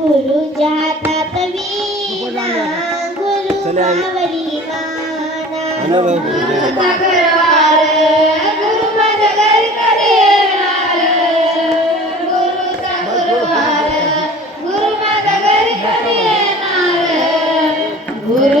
குரு ஜாதா கவீனா குரு Guru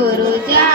गुरु जा